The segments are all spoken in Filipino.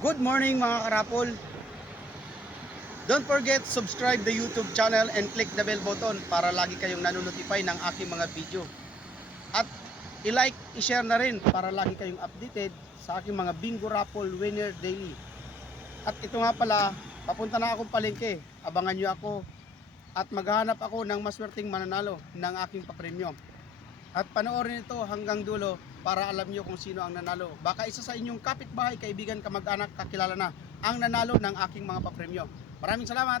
Good morning mga karapol. Don't forget subscribe the YouTube channel and click the bell button para lagi kayong nanonotify ng aking mga video. At i-like, i-share na rin para lagi kayong updated sa aking mga bingo raffle winner daily. At ito nga pala, papunta na akong palengke. Abangan nyo ako at maghahanap ako ng maswerteng mananalo ng aking papremyo. At panoorin ito hanggang dulo para alam nyo kung sino ang nanalo. Baka isa sa inyong kapitbahay, kaibigan, kamag-anak, kakilala na ang nanalo ng aking mga papremyo. Maraming salamat!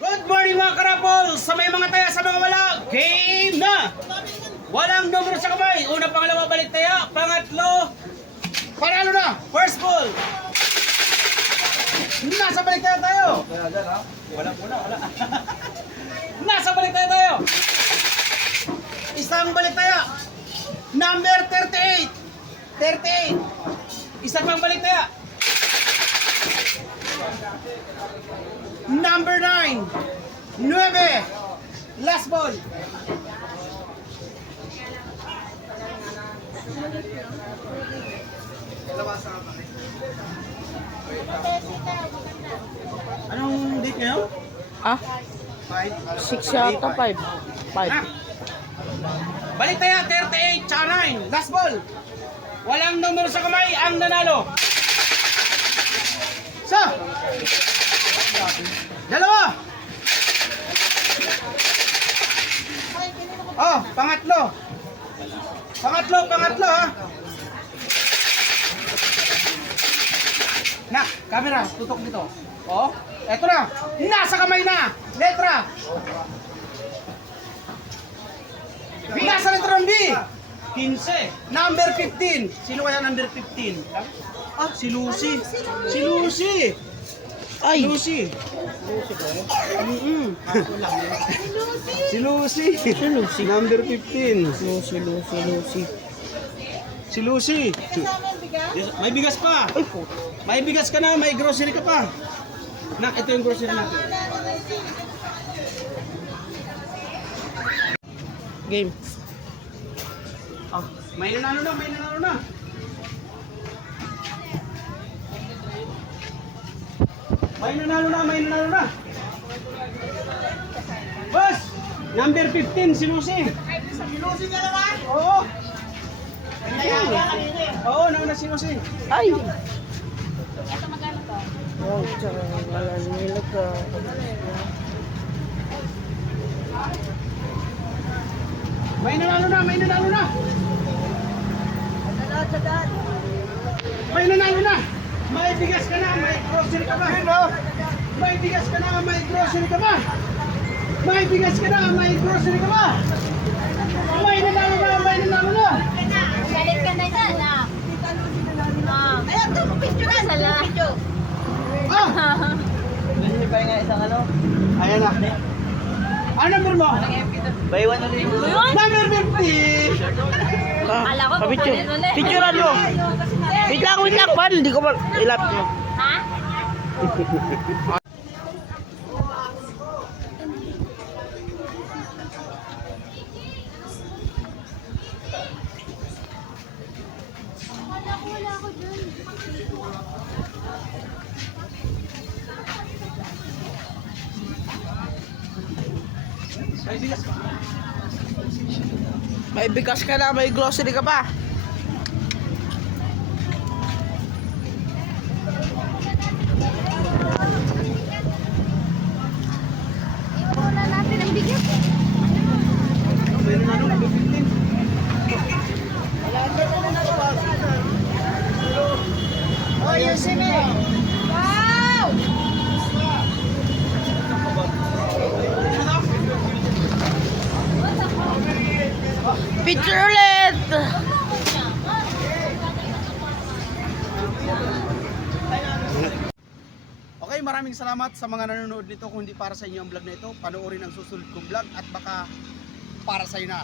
Good morning mga karapol! Sa may mga taya, sa mga wala, game na! Walang numero sa kamay. Una, pangalawa, balik taya. Pangatlo, panalo na! First ball! Nasa balik taya tayo! Wala. Nasa balik taya tayo! Isang balik taya! Number 38! 38! Isang pang balik taya! Number 9! 9! Last ball! Anong date ngayon? 6 yata, 5. Balik taya, 38 tsaka 9. Last ball. Walang numero sa kamay ang nanalo. Isa. Dalawa. Oh, pangatlo. Pangatlo ha. Nak, camera, tutok dito. Oh, eto na. Nasa kamay na. Letra. Nasa letra ng B. 15. Number 15. Sino kaya number 15? Ah, si Lucy. Si Lucy. Ay! Lucy. Si Lucy. Si Lucy. Number 15. Lucy. Si Lucy. May bigas pa. Ay po. May bigas ka na, may grocery ka pa. Nak, ito yung grocery natin. Game. Oh, may nanalo na. May nanalo na. Boss, number 15 si Lucy. Si Lucy ka naman? Oo. Oo, nauna si Lucy. Ay! Oh, tsaka wala nila ka. May nanalo na. May nanalo na. May bigas ka na, may grocery ka ba? May bigas ka na, may grocery ka ba? May bigas ka na, may grocery ka ba? May nanalo na. Galit ka na dyan, ah. Ayaw, ito mo picture na. Sala. Ah! Ayan na. Ano number mo? Buy one ulit. Number 50! Akala ko Picture. kukunin ulit. Picturean mo. Wait lang, pan. Hindi ko ba ilat mo. Ha? Wala ko dyan. May bigas ka na, may grocery ka pa. Ipunan natin ang bigas. May nanalo, number 15. Oh, yun sini. Wow! Picture ulit. Okay, maraming salamat sa mga nanonood nito. Kung hindi para sa inyo ang vlog na ito, panoorin ang susunod kong vlog at baka para sa iyo na.